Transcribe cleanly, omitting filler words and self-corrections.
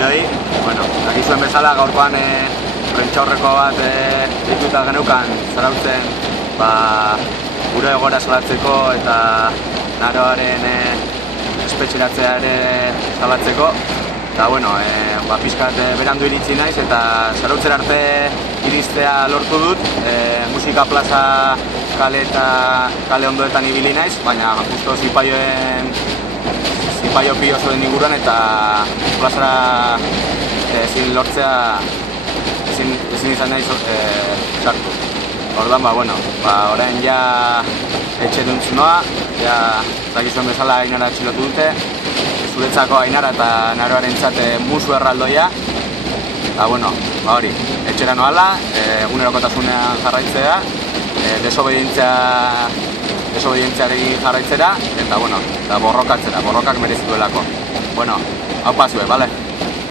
guztioi. Bueno, dakizuen bezala gaurkoan prentsaurreko bat dituta geneukan Zarautzen gure egora salatzeko eta Naroaren espetxeratzea ere salatzeko. Eta bueno, pixkat berandu iritsi naiz eta Zarautzen arte iristea lortu dut. Musika plaza kale eta kale ondoetan ibili naiz, baina justo zipaio pi oso den inguruan eta plazara ezin lortzea ezin izan naiz sartu. Orduan, orain ja etxe duntzen noa, ja dakizuen bezala Ainara atxilotu dute, zuretzako Ainara eta Naroarentzat musu erraldoia. Eta hori, etxera noala, egunerokotasunean jarraitzea, desobedientziarekin jarraitzera, eta borrokatzera, borrokak merezi duelako. Hau pasue, bale?